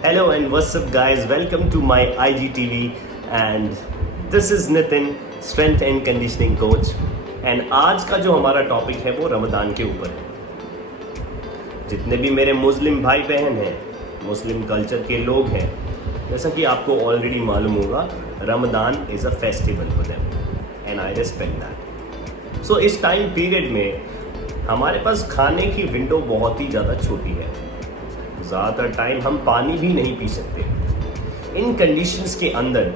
Hello and what's up guys, welcome to my IGTV and this is Nitin, strength and conditioning coach and आज का जो हमारा topic है वो रमज़ान के ऊपर है। जितने भी मेरे मुस्लिम भाई बहन हैं, मुस्लिम कल्चर के लोग हैं, जैसा कि आपको ऑलरेडी मालूम होगा, Ramzan is a festival for them and I respect that. So इस टाइम पीरियड में हमारे पास खाने की विंडो बहुत ही ज़्यादा छोटी है। ज़्यादातर टाइम हम पानी भी नहीं पी सकते। इन कंडीशंस के अंदर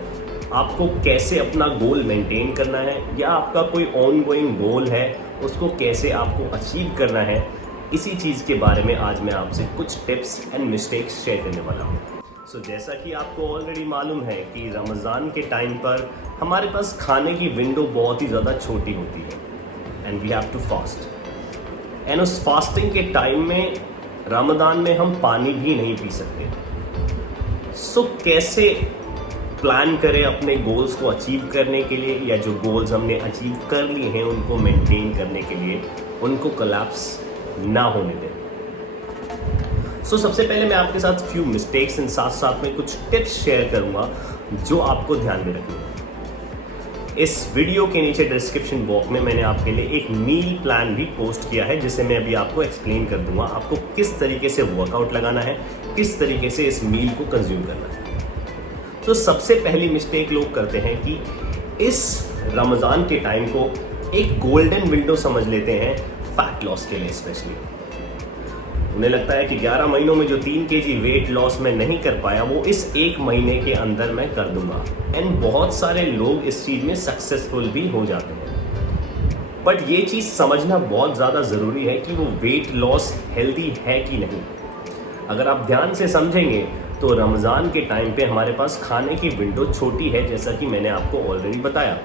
आपको कैसे अपना गोल मेंटेन करना है या आपका कोई ऑनगोइंग गोल है उसको कैसे आपको अचीव करना है, इसी चीज़ के बारे में आज मैं आपसे कुछ टिप्स एंड मिस्टेक्स शेयर करने वाला हूँ। सो जैसा कि आपको ऑलरेडी मालूम है कि रमज़ान के टाइम पर हमारे पास खाने की विंडो बहुत ही ज़्यादा छोटी होती है and we have to fast. And उस फास्टिंग के टाइम में रमज़ान में हम पानी भी नहीं पी सकते। सो कैसे प्लान करें अपने गोल्स को अचीव करने के लिए, या जो गोल्स हमने अचीव कर लिए हैं उनको मेंटेन करने के लिए, उनको कोलैप्स ना होने दें। सो सबसे पहले मैं आपके साथ फ्यू मिस्टेक्स एंड साथ साथ में कुछ टिप्स शेयर करूंगा जो आपको ध्यान में रखनी है। इस वीडियो के नीचे डिस्क्रिप्शन बॉक्स में मैंने आपके लिए एक मील प्लान भी पोस्ट किया है जिसे मैं अभी आपको एक्सप्लेन कर दूंगा आपको किस तरीके से वर्कआउट लगाना है, किस तरीके से इस मील को कंज्यूम करना है। तो सबसे पहली मिस्टेक लोग करते हैं कि इस रमज़ान के टाइम को एक गोल्डन विंडो समझ लेते हैं फैट लॉस के लिए। स्पेशली उन्हें लगता है कि 11 महीनों में जो 3 kg वेट लॉस मैं नहीं कर पाया वो इस 1 महीने के अंदर मैं कर दूंगा। एंड बहुत सारे लोग इस चीज़ में सक्सेसफुल भी हो जाते हैं। बट ये चीज़ समझना बहुत ज़्यादा ज़रूरी है कि वो वेट लॉस हेल्दी है कि नहीं। अगर आप ध्यान से समझेंगे तो रमज़ान के टाइम पे हमारे पास खाने की विंडो छोटी है, जैसा कि मैंने आपको ऑलरेडी बताया।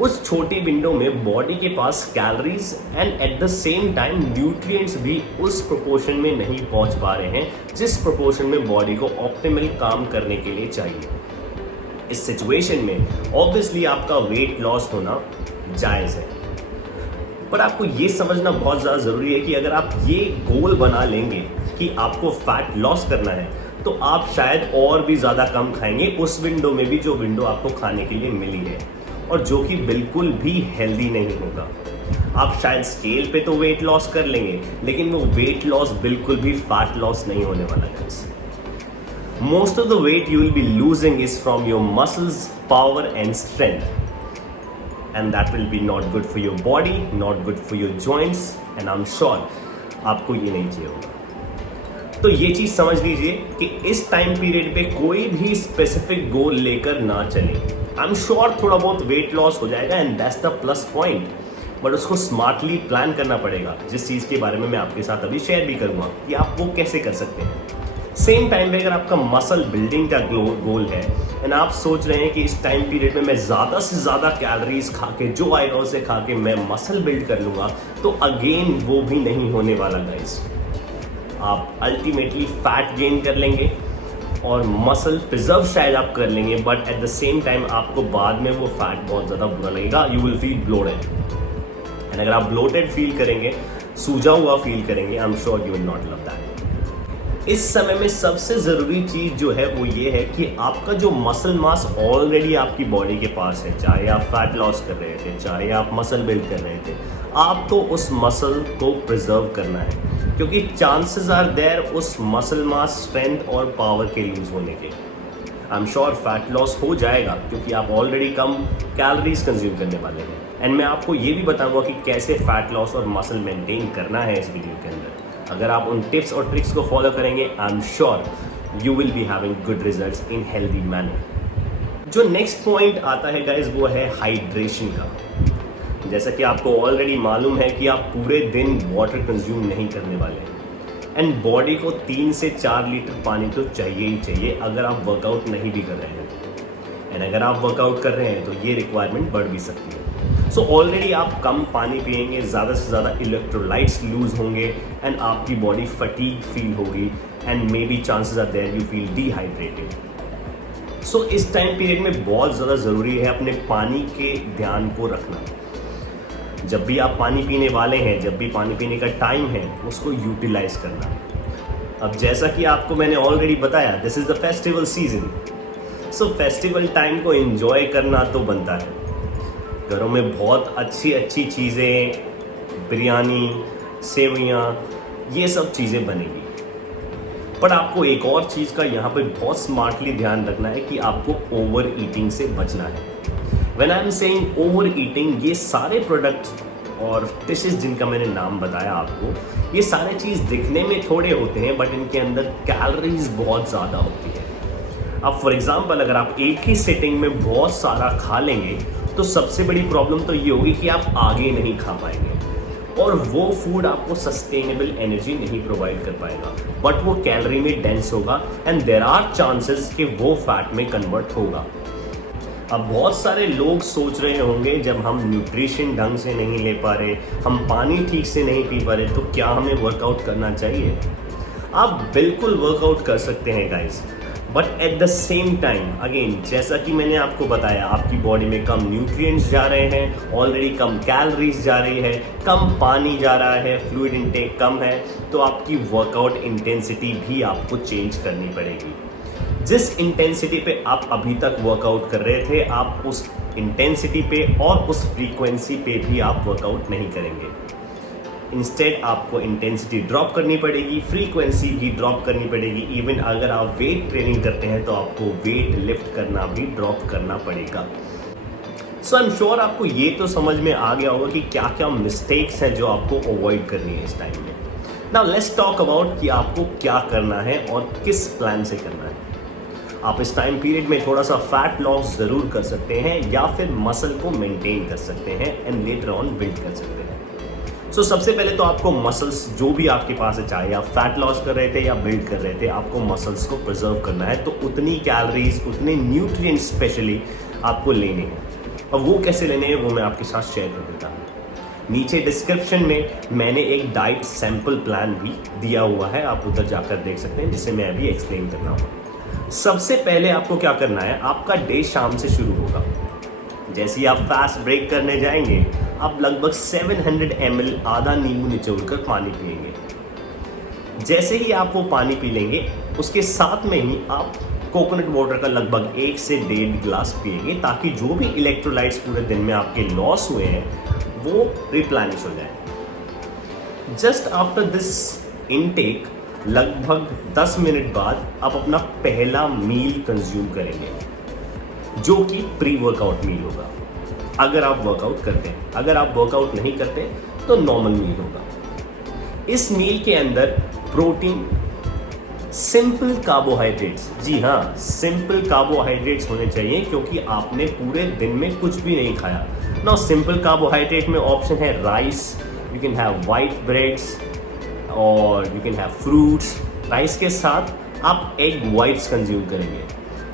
उस छोटी विंडो में बॉडी के पास calories and at the same time nutrients भी उस प्रोपोर्शन में नहीं पहुंच पा रहे हैं जिस प्रोपोर्शन में बॉडी को ऑप्टिमल काम करने के लिए चाहिए। इस सिचुएशन में ऑब्वियसली आपका वेट लॉस होना जायज़ है, पर आपको ये समझना बहुत ज़्यादा ज़रूरी है कि अगर आप ये गोल बना लेंगे कि आपको फैट लॉस करना है तो आप शायद और भी ज़्यादा कम खाएंगे उस विंडो में भी जो विंडो आपको खाने के लिए मिली है, और जो कि बिल्कुल भी हेल्दी नहीं होगा। आप शायद स्केल पे तो वेट लॉस कर लेंगे लेकिन वो वेट लॉस बिल्कुल भी फैट लॉस नहीं होने वाला guys. Most of the weight you will be losing is from your muscles, power and strength, and that will be not good for your body, not good for your joints, and I am sure आपको ये नहीं चाहिए होगा। तो ये चीज़ समझ लीजिए कि इस टाइम पीरियड पे कोई भी स्पेसिफिक गोल लेकर ना चले। आई एम श्योर थोड़ा बहुत वेट लॉस हो जाएगा and that's the plus point, but उसको स्मार्टली प्लान करना पड़ेगा, जिस चीज़ के बारे में मैं आपके साथ अभी शेयर भी करूँगा कि आप वो कैसे कर सकते हैं। सेम टाइम पे अगर आपका मसल बिल्डिंग का गोल है एंड आप सोच रहे हैं कि इस टाइम पीरियड में मैं ज़्यादा से ज़्यादा कैलोरीज खा के, जो आइटम से खा के मैं मसल बिल्ड कर लूँगा, तो अगेन वो भी नहीं होने वाला गाइस। आप अल्टीमेटली फैट गेन कर लेंगे और मसल प्रिजर्व शायद आप कर लेंगे, but at the same time आपको बाद में वो फैट बहुत ज़्यादा बुरा लगेगा। You will feel bloated, and अगर आप ब्लोटेड फील करेंगे, सूजा हुआ फील करेंगे, आई am sure you will not love that. इस समय में सबसे ज़रूरी चीज़ जो है वो ये है कि आपका जो मसल मास ऑलरेडी आपकी बॉडी के पास है, चाहे आप फैट लॉस कर रहे थे, चाहे आप मसल बिल्ड कर रहे थे, आपको उस मसल को प्रिजर्व करना है, क्योंकि चांसेस आर देयर उस मसल मास, स्ट्रेंथ और पावर के लूज होने के। आई एम श्योर फैट लॉस हो जाएगा क्योंकि आप ऑलरेडी कम कैलोरीज कंज्यूम करने वाले हैं। एंड मैं आपको ये भी बताऊंगा कि कैसे फैट लॉस और मसल मेंटेन करना है इस वीडियो के अंदर। अगर आप उन टिप्स और ट्रिक्स को फॉलो करेंगे, आई am sure you will be having good results in healthy manner. जो नेक्स्ट पॉइंट आता है गाइज वो है हाइड्रेशन का। जैसा कि आपको ऑलरेडी मालूम है कि आप पूरे दिन वाटर कंज्यूम नहीं करने वाले हैं, एंड बॉडी को 3 से 4 लीटर पानी तो चाहिए ही चाहिए अगर आप वर्कआउट नहीं भी कर रहे हैं। एंड अगर आप वर्कआउट कर रहे हैं तो ये रिक्वायरमेंट बढ़ भी सकती है। सो ऑलरेडी आप कम पानी पिएंगे, ज़्यादा से ज़्यादा इलेक्ट्रोलाइट्स लूज होंगे एंड आपकी बॉडी फटीग फील होगी, and maybe chances are there you feel dehydrated. So इस टाइम पीरियड में बहुत ज़्यादा ज़रूरी है अपने पानी के ध्यान को रखना। जब भी आप पानी पीने वाले हैं, जब भी पानी पीने का टाइम है, उसको यूटिलाइज करना। अब जैसा कि आपको मैंने ऑलरेडी बताया, this is the festival season. So festival time को एंजॉय करना तो बनता है। घरों में बहुत अच्छी अच्छी चीज़ें, बिरयानी, सेवइयाँ, ये सब चीज़ें बनेगी। पर आपको एक और चीज़ का यहाँ पे बहुत स्मार्टली ध्यान रखना है कि आपको ओवर ईटिंग से बचना है। When I am saying over eating, ये सारे प्रोडक्ट्स और डिशेज जिनका मैंने नाम बताया आपको, ये सारे चीज़ दिखने में थोड़े होते हैं बट इनके अंदर कैलोरीज बहुत ज़्यादा होती है। अब फॉर एग्जांपल अगर आप एक ही सिटिंग में बहुत सारा खा लेंगे तो सबसे बड़ी प्रॉब्लम तो ये होगी कि आप आगे नहीं खा पाएंगे और वो फूड आपको सस्टेनेबल एनर्जी नहीं प्रोवाइड कर पाएगा, बट वो कैलोरी में डेंस होगा एंड देयर आर चांसेस कि वो फैट में कन्वर्ट होगा। अब बहुत सारे लोग सोच रहे होंगे, जब हम न्यूट्रिशन ढंग से नहीं ले पा रहे, हम पानी ठीक से नहीं पी पा रहे, तो क्या हमें वर्कआउट करना चाहिए? आप बिल्कुल वर्कआउट कर सकते हैं guys, but at the same time again, जैसा कि मैंने आपको बताया, आपकी बॉडी में कम न्यूट्रिएंट्स जा रहे हैं, ऑलरेडी कम कैलोरीज जा रही है, कम पानी जा रहा है, फ्लूइड इनटेक कम है, तो आपकी वर्कआउट इंटेंसिटी भी आपको चेंज करनी पड़ेगी। जिस इंटेंसिटी पे आप अभी तक वर्कआउट कर रहे थे, आप उस इंटेंसिटी पे और उस फ्रीक्वेंसी पे भी आप वर्कआउट नहीं करेंगे। इंस्टेड आपको इंटेंसिटी ड्रॉप करनी पड़ेगी, फ्रीक्वेंसी भी ड्रॉप करनी पड़ेगी। इवन अगर आप वेट ट्रेनिंग करते हैं तो आपको वेट लिफ्ट करना भी ड्रॉप करना पड़ेगा। सो आई एम श्योर आपको ये तो समझ में आ गया होगा कि क्या क्या मिस्टेक्स हैं जो आपको अवॉइड करनी है इस टाइम में। नाउ लेट्स टॉक अबाउट कि आपको क्या करना है और किस प्लान से करना है। आप इस टाइम पीरियड में थोड़ा सा फैट लॉस ज़रूर कर सकते हैं या फिर मसल को मेंटेन कर सकते हैं एंड लेटर ऑन बिल्ड कर सकते हैं। सो सबसे पहले तो आपको मसल्स जो भी आपके पास है, चाहे आप फैट लॉस कर रहे थे या बिल्ड कर रहे थे, आपको मसल्स को प्रिजर्व करना है। तो उतनी कैलोरीज, उतने न्यूट्रिएंट्स स्पेशली आपको लेने हैं। और वो कैसे लेने हैं वो मैं आपके साथ शेयर कर देता हूँ। नीचे डिस्क्रिप्शन में मैंने एक डाइट सैंपल प्लान भी दिया हुआ है, आप उधर जाकर देख सकते हैं, जिसे मैं अभी एक्सप्लेन कर रहा हूँ। सबसे पहले आपको क्या करना है, आपका डे शाम से शुरू होगा। जैसे ही आप फास्ट ब्रेक करने जाएंगे, आप लगभग 700 ml आधा नींबू निचोड़कर पानी पिएंगे। जैसे ही आप वो पानी पी लेंगे, उसके साथ में ही आप कोकोनट वाटर का लगभग 1 से 1.5 गिलास पिएंगे, ताकि जो भी इलेक्ट्रोलाइट्स पूरे दिन में आपके लॉस हुए हैं वो रिप्लेनिश हो जाए। जस्ट आफ्टर दिस इनटेक लगभग 10 मिनट बाद आप अपना पहला मील कंज्यूम करेंगे, जो कि प्री वर्कआउट मील होगा अगर आप वर्कआउट करते हैं। अगर आप वर्कआउट नहीं करते तो नॉर्मल मील होगा। इस मील के अंदर प्रोटीन, सिंपल कार्बोहाइड्रेट्स, जी हाँ, सिंपल कार्बोहाइड्रेट्स होने चाहिए, क्योंकि आपने पूरे दिन में कुछ भी नहीं खाया ना। सिंपल कार्बोहाइड्रेट में ऑप्शन है rice, you can have white breads और you can have fruits. Rice के साथ आप एग वाइट्स कंज्यूम करेंगे।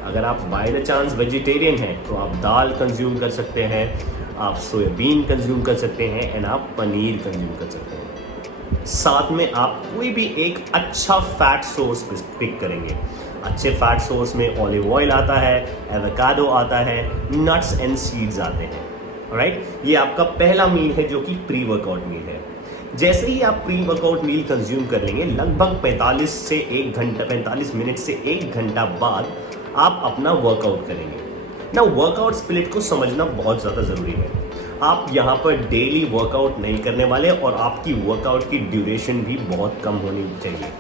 अगर आप बाय द चांस वेजिटेरियन हैं तो आप दाल कंज्यूम कर सकते हैं, आप सोयाबीन कंज्यूम कर सकते हैं एंड आप पनीर कंज्यूम कर सकते हैं। साथ में आप कोई भी एक अच्छा फैट सोर्स पिक करेंगे। अच्छे फैट सोर्स में ऑलिव ऑयल आता है, एवोकाडो आता है, नट्स एंड सीड्स आते हैं। राइट, ये आपका पहला मील है जो कि प्री वर्कआउट मील है। जैसे ही आप प्री वर्कआउट मील कंज्यूम कर लेंगे, लगभग 45 मिनट से 1 घंटा बाद आप अपना वर्कआउट करेंगे। ना वर्कआउट स्प्लिट को समझना बहुत ज़्यादा ज़रूरी है। आप यहाँ पर डेली वर्कआउट नहीं करने वाले और आपकी वर्कआउट की ड्यूरेशन भी बहुत कम होनी चाहिए।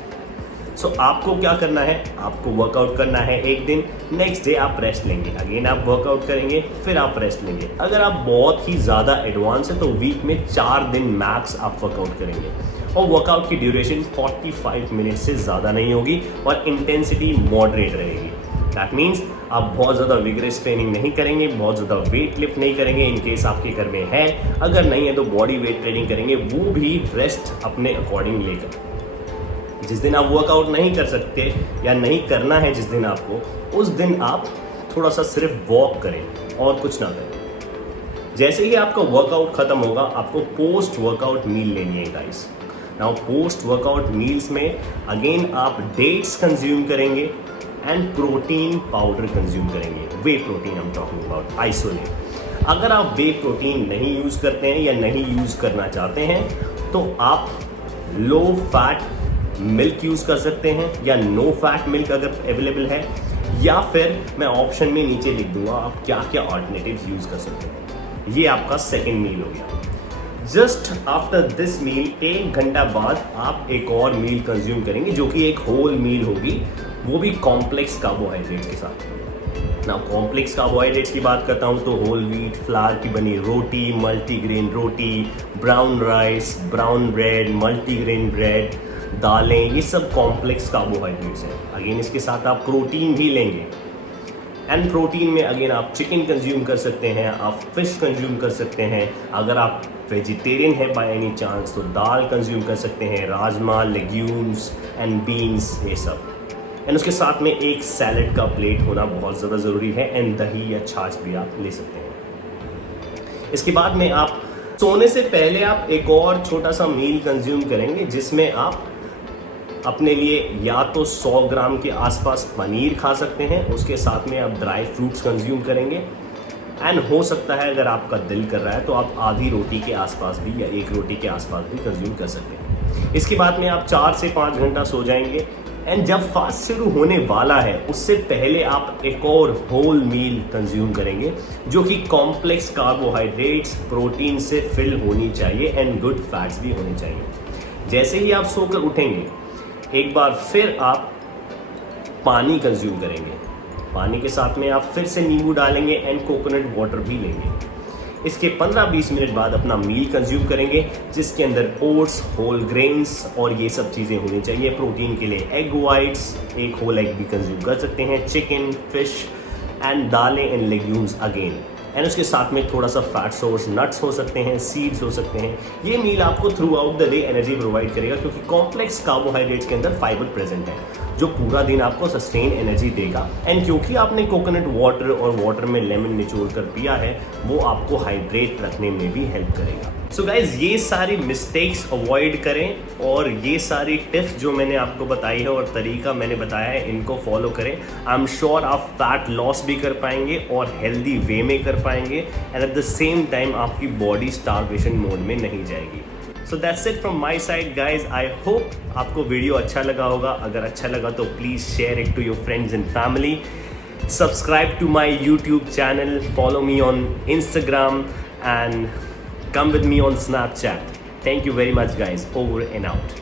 सो आपको क्या करना है, आपको वर्कआउट करना है एक दिन, नेक्स्ट डे आप रेस्ट लेंगे, अगेन आप वर्कआउट करेंगे, फिर आप रेस्ट लेंगे। अगर आप बहुत ही ज़्यादा एडवांस है तो वीक में 4 दिन मैक्स आप वर्कआउट करेंगे और वर्कआउट की ड्यूरेशन 45 मिनट से ज़्यादा नहीं होगी और इंटेंसिटी मॉडरेट रहेगी। दैट मीन्स आप बहुत ज़्यादा विगरस ट्रेनिंग नहीं करेंगे, बहुत ज़्यादा वेट लिफ्ट नहीं करेंगे इन केस आपके घर में है। अगर नहीं है तो बॉडी वेट ट्रेनिंग करेंगे, वो भी रेस्ट अपने अकॉर्डिंग लेकर। जिस दिन आप वर्कआउट नहीं कर सकते या नहीं करना है जिस दिन आपको, उस दिन आप थोड़ा सा सिर्फ वॉक करें और कुछ ना करें। जैसे ही आपका वर्कआउट खत्म होगा, आपको पोस्ट वर्कआउट मील लेनी है guys. Now post workout meals में अगेन आप डेट्स कंज्यूम करेंगे एंड प्रोटीन पाउडर कंज्यूम करेंगे। Whey protein I am talking about, isolate. अगर आप वे प्रोटीन नहीं यूज करते हैं या नहीं यूज करना चाहते हैं तो आप लो फैट मिल्क यूज़ कर सकते हैं या नो फैट मिल्क अगर अवेलेबल है, या फिर मैं ऑप्शन में नीचे लिख दूंगा आप क्या क्या ऑल्टरनेटिव्स यूज़ कर सकते हैं। ये आपका सेकेंड मील हो गया। जस्ट आफ्टर दिस मील 1 घंटा बाद आप एक और मील कंज्यूम करेंगे जो कि एक होल मील होगी, वो भी कॉम्प्लेक्स कार्बोहाइड्रेट्स के साथ। ना कॉम्प्लेक्स कार्बोहाइड्रेट्स की बात करता हूँ तो होल व्हीट फ्लावर की बनी रोटी, मल्टीग्रेन रोटी, brown rice, brown bread, multigrain bread, दालें, ये सब कॉम्प्लेक्स कार्बोहाइड्रेट्स हैं। अगेन इसके साथ आप प्रोटीन भी लेंगे, एंड प्रोटीन में अगेन आप चिकन कंज्यूम कर सकते हैं, आप फिश कंज्यूम कर सकते हैं। अगर आप वेजिटेरियन है बाय एनी चांस तो दाल कंज्यूम कर सकते हैं, राजमा, लेग्यूम्स एंड बीन्स, ये सब। एंड उसके साथ में एक सैलेड का प्लेट होना बहुत ज़्यादा ज़रूरी है, एंड दही या छाछ भी आप ले सकते हैं। इसके बाद में आप सोने से पहले आप एक और छोटा सा मील कंज्यूम करेंगे जिसमें आप अपने लिए या तो 100 ग्राम के आसपास पनीर खा सकते हैं, उसके साथ में आप ड्राई फ्रूट्स कंज्यूम करेंगे, एंड हो सकता है अगर आपका दिल कर रहा है तो आप आधी रोटी के आसपास भी या 1 रोटी के आसपास भी कंज्यूम कर सकते हैं। इसके बाद में आप 4 से 5 घंटा सो जाएंगे, एंड जब फास्ट शुरू होने वाला है उससे पहले आप एक और होल मील कंज्यूम करेंगे जो कि कॉम्प्लेक्स कार्बोहाइड्रेट्स, प्रोटीन से फिल होनी चाहिए, एंड गुड फैट्स भी होने चाहिए। जैसे ही आप सोकर उठेंगे एक बार फिर आप पानी कंज्यूम करेंगे, पानी के साथ में आप फिर से नींबू डालेंगे एंड कोकोनट वाटर भी लेंगे। इसके 15-20 मिनट बाद अपना मील कंज्यूम करेंगे जिसके अंदर ओट्स, होल ग्रेन्स और ये सब चीज़ें होनी चाहिए। प्रोटीन के लिए एग वाइट्स, एक होल एग भी कंज्यूम कर सकते हैं, चिकन, फिश एंड दालें एंड लेग्यूम्स अगेन, एंड उसके साथ में थोड़ा सा फैट सोर्स, नट्स हो सकते हैं, सीड्स हो सकते हैं। ये मील आपको through out the day energy provide करेगा क्योंकि कॉम्प्लेक्स कार्बोहाइड्रेट्स के अंदर फाइबर प्रेजेंट है जो पूरा दिन आपको सस्टेन एनर्जी देगा, एंड क्योंकि आपने कोकोनट वाटर और वाटर में लेमन निचोड़ कर पिया है वो आपको हाइड्रेट रखने में भी हेल्प करेगा। सो गाइज, ये सारी मिस्टेक्स अवॉइड करें और ये सारी टिप्स जो मैंने आपको बताई है और तरीका मैंने बताया है इनको फॉलो करें। आई एम श्योर आप फैट लॉस भी कर पाएंगे और हेल्दी वे में कर पाएंगे, and at the same time आपकी बॉडी स्टारवेशन मोड में नहीं जाएगी। So that's it from my side guys. I hope आपको वीडियो अच्छा लगा होगा। अगर अच्छा लगा तो please share it to your friends and family. Subscribe to my YouTube channel, follow me on Instagram, and come with me on Snapchat. Thank you very much guys. Over and out.